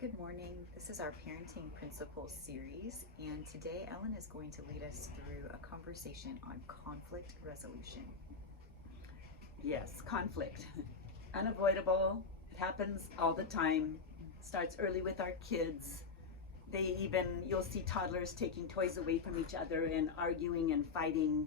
Good morning. This is our Parenting Principles series, and today Ellen is going to lead us through a conversation on conflict resolution. Yes, conflict. Unavoidable. It happens all the time. Starts early with our kids. You'll see toddlers taking toys away from each other and arguing and fighting.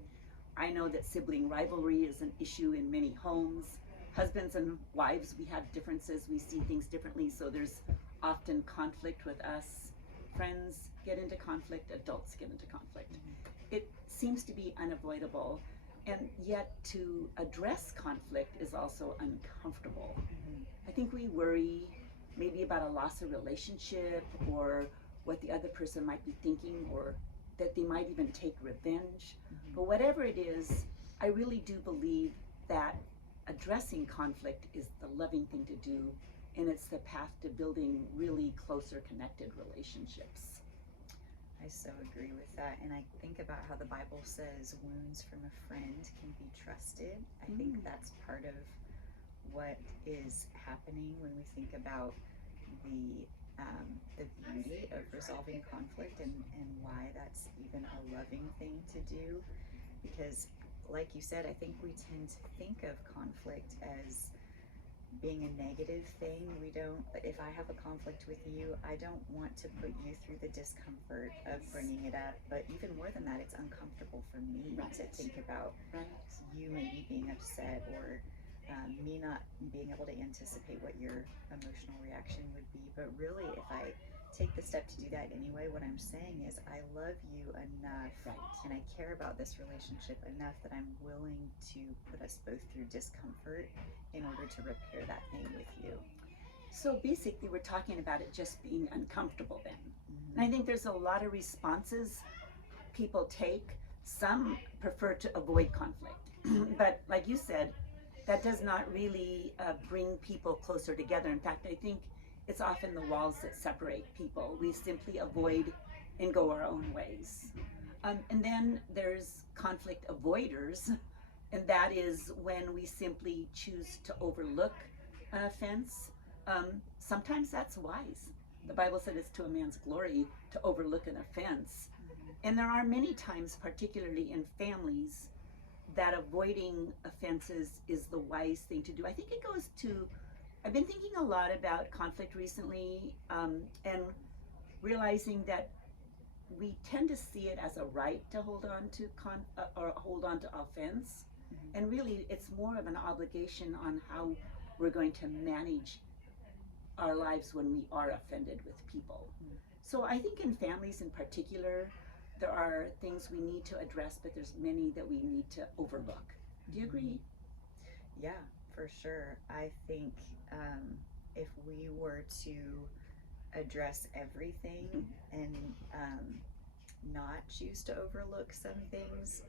I know that sibling rivalry is an issue in many homes. Husbands and wives, we have differences. We see things differently, so there's often conflict with us. Friends get into conflict, adults get into conflict. It seems to be unavoidable, and yet to address conflict is also uncomfortable. I think we worry maybe about a loss of relationship or what the other person might be thinking, or that they might even take revenge. But whatever it is, I really do believe that addressing conflict is the loving thing to do, and it's the path to building really closer connected relationships. I so agree with that, and I think about how the Bible says wounds from a friend can be trusted. I think that's part of what is happening when we think about the beauty of resolving conflict, and why that's even a loving thing to do. Because, like you said, I think we tend to think of conflict as being a negative thing. If I have a conflict with you, I don't want to put you through the discomfort of bringing it up. But even more than that, it's uncomfortable for me to think about you maybe being upset, or me not being able to anticipate what your emotional reaction would be. But really, if I take the step to do that anyway, what I'm saying is I love you enough, and I care about this relationship enough that I'm willing to put us both through discomfort in order to repair that thing with you. So basically, we're talking about it just being uncomfortable then. And I think there's a lot of responses people take. Some prefer to avoid conflict. But like you said, that does not really bring people closer together. In fact, I think it's often the walls that separate people. We simply avoid and go our own ways. And then there's conflict avoiders, and that is when we simply choose to overlook an offense. Sometimes that's wise. The Bible said it's to a man's glory to overlook an offense. And there are many times, particularly in families, that avoiding offenses is the wise thing to do. I think it goes to, I've been thinking a lot about conflict recently, and realizing that we tend to see it as a right to hold on to or hold on to offense, and really it's more of an obligation on how we're going to manage our lives when we are offended with people. So I think in families in particular, there are things we need to address, but there's many that we need to overlook. Do you agree? Yeah, for sure. I think if we were to address everything and not choose to overlook some things,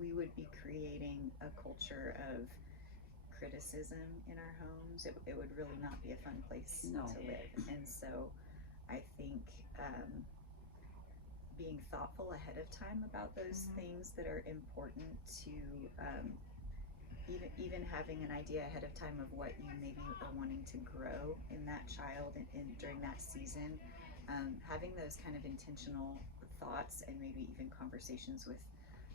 we would be creating a culture of criticism in our homes. It would really not be a fun place to live. And so I think being thoughtful ahead of time about those things that are important to even having an idea ahead of time of what you maybe are wanting to grow in that child and during that season, having those kind of intentional thoughts and maybe even conversations with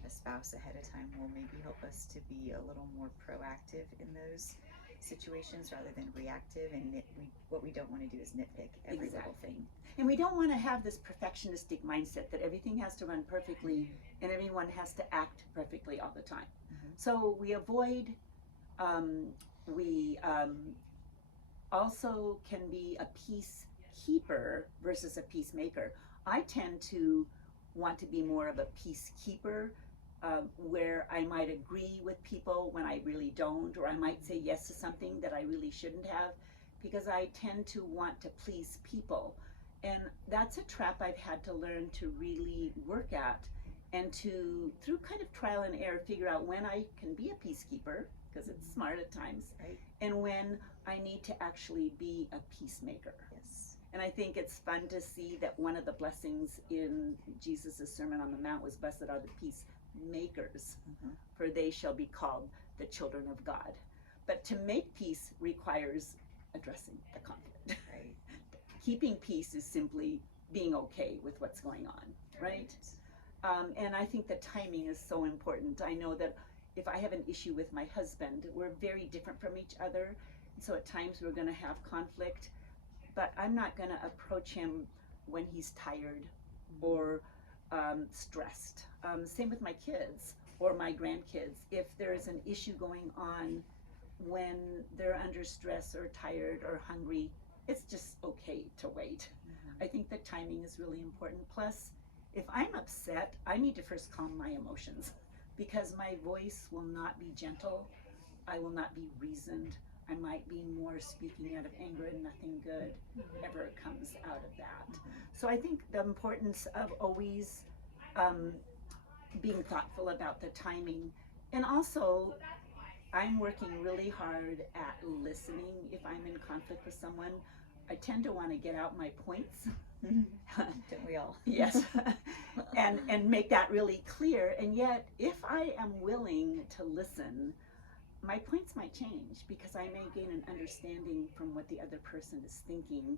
a spouse ahead of time will maybe help us to be a little more proactive in those situations rather than reactive. And what we don't want to do is nitpick every little thing. And we don't want to have this perfectionistic mindset that everything has to run perfectly and everyone has to act perfectly all the time. So we avoid, we also can be a peacekeeper versus a peacemaker. I tend to want to be more of a peacekeeper, where I might agree with people when I really don't, or I might say yes to something that I really shouldn't have, because I tend to want to please people. And that's a trap I've had to learn to really work at, and to, through kind of trial and error, figure out when I can be a peacekeeper, because it's smart at times, and when I need to actually be a peacemaker. Yes. And I think it's fun to see that one of the blessings in Jesus' Sermon on the Mount was, "Blessed are the peacemakers, for they shall be called the children of God." But to make peace requires addressing the conflict. keeping peace is simply being okay with what's going on, right? And I think the timing is so important. I know that if I have an issue with my husband, we're very different from each other. So at times we're going to have conflict, but I'm not going to approach him when he's tired or stressed. Same with my kids or my grandkids. If there's an issue going on when they're under stress or tired or hungry, it's just okay to wait. I think that timing is really important. Plus, if I'm upset, I need to first calm my emotions because my voice will not be gentle. I will not be reasoned. I might be more speaking out of anger, and nothing good ever comes out of that. So I think the importance of always being thoughtful about the timing, and also I'm working really hard at listening. If I'm in conflict with someone, I tend to want to get out my points. Don't we all? Yes. and make that really clear. And yet, if I am willing to listen, my points might change because I may gain an understanding from what the other person is thinking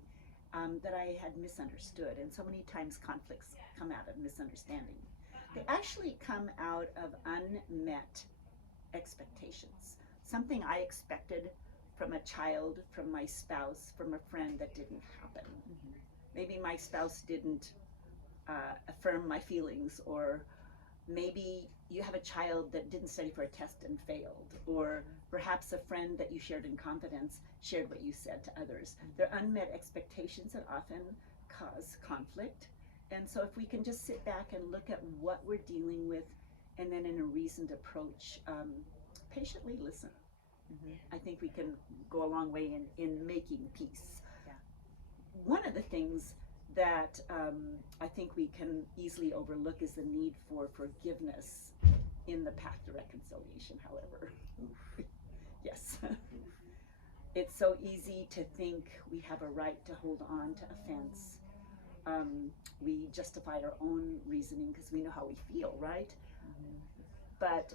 that I had misunderstood. And so many times conflicts come out of misunderstanding. They actually come out of unmet expectations. Something I expected from a child, from my spouse, from a friend that didn't happen. Maybe my spouse didn't affirm my feelings, or maybe you have a child that didn't study for a test and failed, or perhaps a friend that you shared in confidence shared what you said to others. They're unmet expectations that often cause conflict. And so if we can just sit back and look at what we're dealing with, and then in a reasoned approach, patiently listen, I think we can go a long way in making peace. Yeah. One of the things that I think we can easily overlook is the need for forgiveness in the path to reconciliation, however. Yes. It's so easy to think we have a right to hold on to offense. We justify our own reasoning because we know how we feel, right? But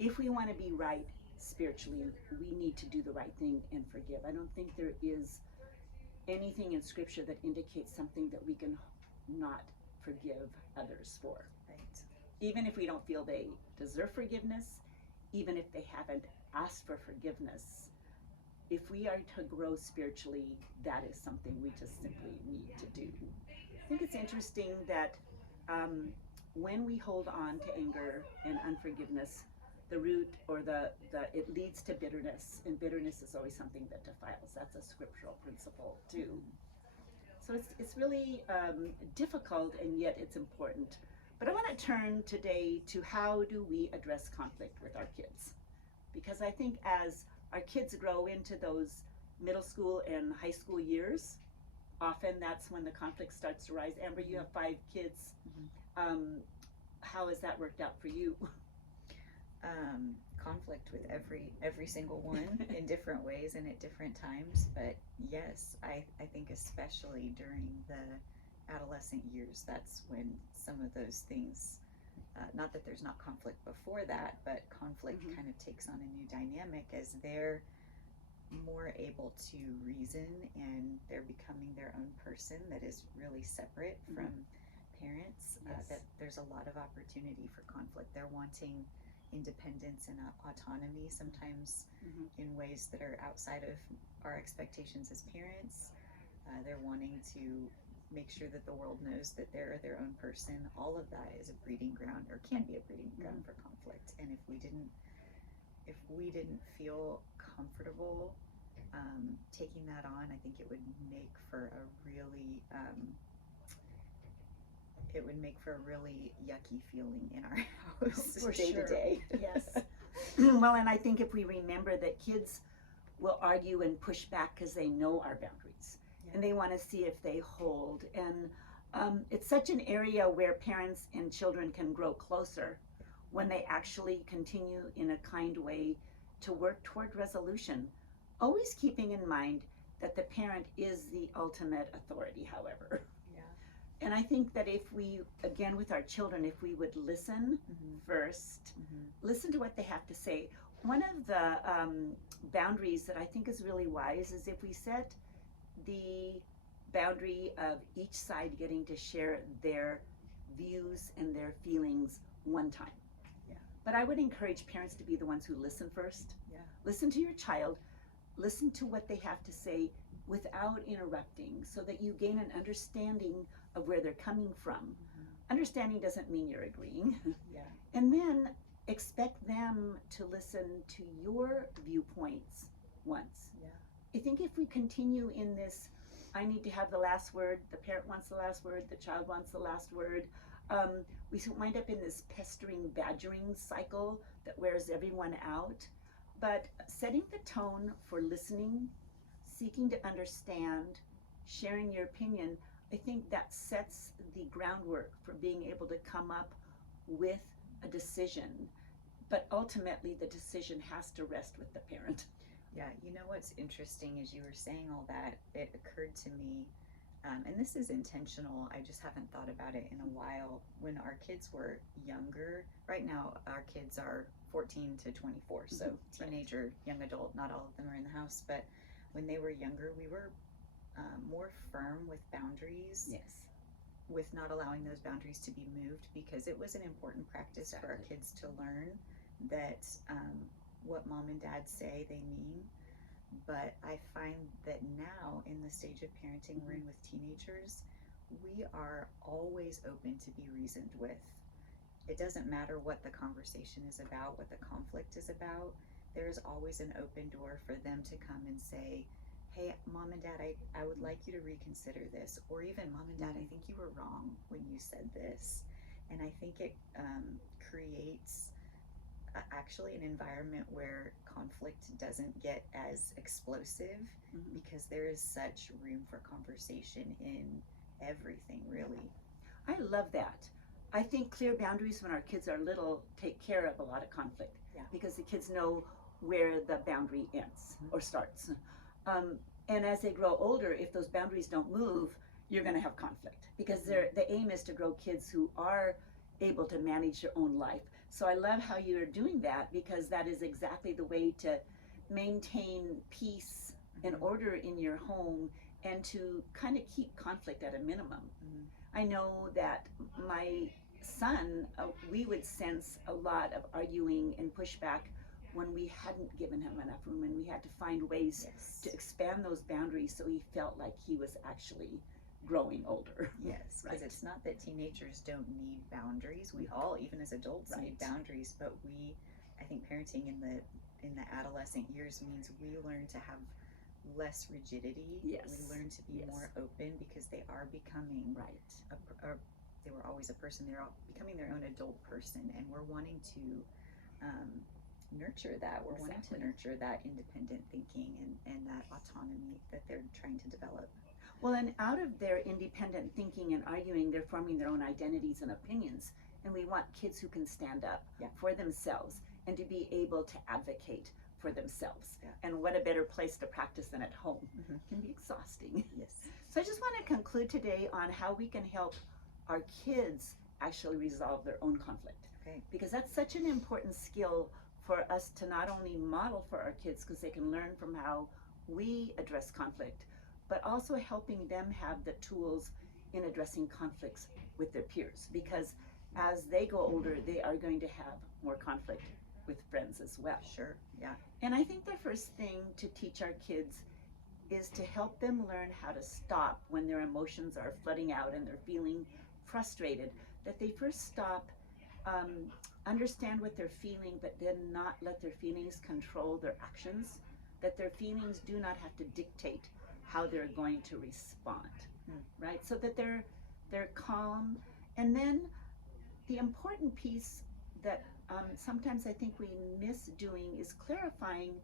if we want to be right spiritually, we need to do the right thing and forgive. I don't think there is anything in Scripture that indicates something that we can not forgive others for. Right. Even if we don't feel they deserve forgiveness, even if they haven't asked for forgiveness, if we are to grow spiritually, that is something we just simply need to do. I think it's interesting that when we hold on to anger and unforgiveness, the root or it leads to bitterness, and bitterness is always something that defiles. That's a scriptural principle too. So it's really difficult, and yet it's important. But I want to turn today to how do we address conflict with our kids, because I think as our kids grow into those middle school and high school years, often that's when the conflict starts to rise. Amber, you have 5 kids. How has that worked out for you? Conflict with every single one in different ways and at different times. But yes, I think especially during the adolescent years, that's when some of those things, not that there's not conflict before that, but conflict kind of takes on a new dynamic as they're more able to reason and they're becoming their own person that is really separate from parents. That there's a lot of opportunity for conflict. They're wanting independence and autonomy, sometimes in ways that are outside of our expectations as parents. They're wanting to make sure that the world knows that they're their own person. All of that is a breeding ground, or can be a breeding ground for conflict. And if we didn't feel comfortable taking that on, I think it would make for a really yucky feeling in our house day to day. Yes. Well, and I think if we remember that kids will argue and push back because they know our boundaries and they want to see if they hold. And it's such an area where parents and children can grow closer when they actually continue in a kind way to work toward resolution, always keeping in mind that the parent is the ultimate authority, however. And I think that if we, again with our children, if we would listen first, listen to what they have to say. One of the boundaries that I think is really wise is if we set the boundary of each side getting to share their views and their feelings one time. Yeah. But I would encourage parents to be the ones who listen first. Yeah. Listen to your child, listen to what they have to say without interrupting so that you gain an understanding of where they're coming from. Mm-hmm. Understanding doesn't mean you're agreeing. Yeah. And then expect them to listen to your viewpoints once. Yeah. I think if we continue in this, I need to have the last word, the parent wants the last word, the child wants the last word, we wind up in this pestering, badgering cycle that wears everyone out. But setting the tone for listening, seeking to understand, sharing your opinion, I think that sets the groundwork for being able to come up with a decision. But ultimately, the decision has to rest with the parent. Yeah, you know what's interesting as you were saying all that, it occurred to me, and this is intentional, I just haven't thought about it in a while. When our kids were younger, right now our kids are 14 to 24, so teenager, young adult, not all of them are in the house, but when they were younger, we were more firm with boundaries. Yes. With not allowing those boundaries to be moved, because it was an important practice for our kids to learn that what mom and dad say they mean. But I find that now in the stage of parenting we're in with teenagers, we are always open to be reasoned with. It doesn't matter what the conversation is about, what the conflict is about. There's always an open door for them to come and say, hey, mom and dad, I would like you to reconsider this. Or even, mom and dad, I think you were wrong when you said this. And I think it creates actually an environment where conflict doesn't get as explosive, because there is such room for conversation in everything, really. I love that. I think clear boundaries when our kids are little take care of a lot of conflict. Yeah. Because the kids know where the boundary ends or starts. And as they grow older, if those boundaries don't move, you're going to have conflict, because the aim is to grow kids who are able to manage their own life. So I love how you're doing that, because that is exactly the way to maintain peace and order in your home, and to kind of keep conflict at a minimum. I know that my son, we would sense a lot of arguing and pushback when we hadn't given him enough room, and we had to find ways to expand those boundaries so he felt like he was actually growing older. Yes, because it's not that teenagers don't need boundaries. We all, even as adults, need boundaries. But I think parenting in the adolescent years means we learn to have less rigidity. Yes. We learn to be more open, because they are becoming they were always a person. They're becoming their own adult person, and we're wanting to nurture that. We're wanting to nurture that independent thinking and that autonomy that they're trying to develop. Well, and out of their independent thinking and arguing, they're forming their own identities and opinions. And we want kids who can stand up for themselves and to be able to advocate for themselves. And what a better place to practice than at home. It can be exhausting. Yes. So I just want to conclude today on how we can help our kids actually resolve their own conflict. Okay. Because that's such an important skill for us to not only model for our kids, because they can learn from how we address conflict, but also helping them have the tools in addressing conflicts with their peers. Because as they go older, they are going to have more conflict with friends as well. Sure, yeah. And I think the first thing to teach our kids is to help them learn how to stop when their emotions are flooding out and they're feeling frustrated. That they first stop, understand what they're feeling, but then not let their feelings control their actions. That their feelings do not have to dictate how they're going to respond, right? So that they're calm. And then the important piece that sometimes I think we miss doing is clarifying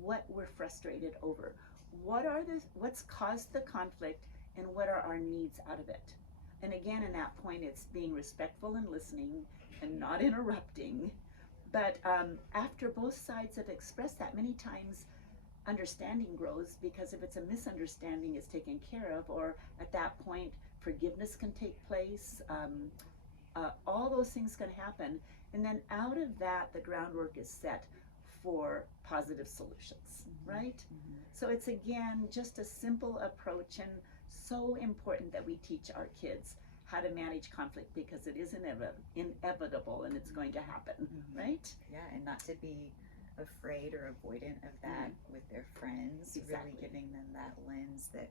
what we're frustrated over. What's caused the conflict, and what are our needs out of it? And again, in that point, it's being respectful and listening and not interrupting. But after both sides have expressed that, many times understanding grows, because if it's a misunderstanding, it's taken care of, or at that point, forgiveness can take place. All those things can happen. And then out of that, the groundwork is set for positive solutions, right? Mm-hmm. So it's again just a simple approach, and so important that we teach our kids how to manage conflict, because it is inevitable and it's going to happen, right? Yeah, and not to be afraid or avoidant of that with their friends. Exactly. Really giving them that lens that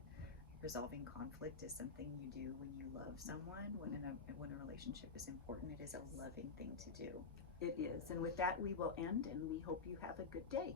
resolving conflict is something you do when you love someone. When a relationship is important, it is a loving thing to do. It is. And with that, we will end, and we hope you have a good day.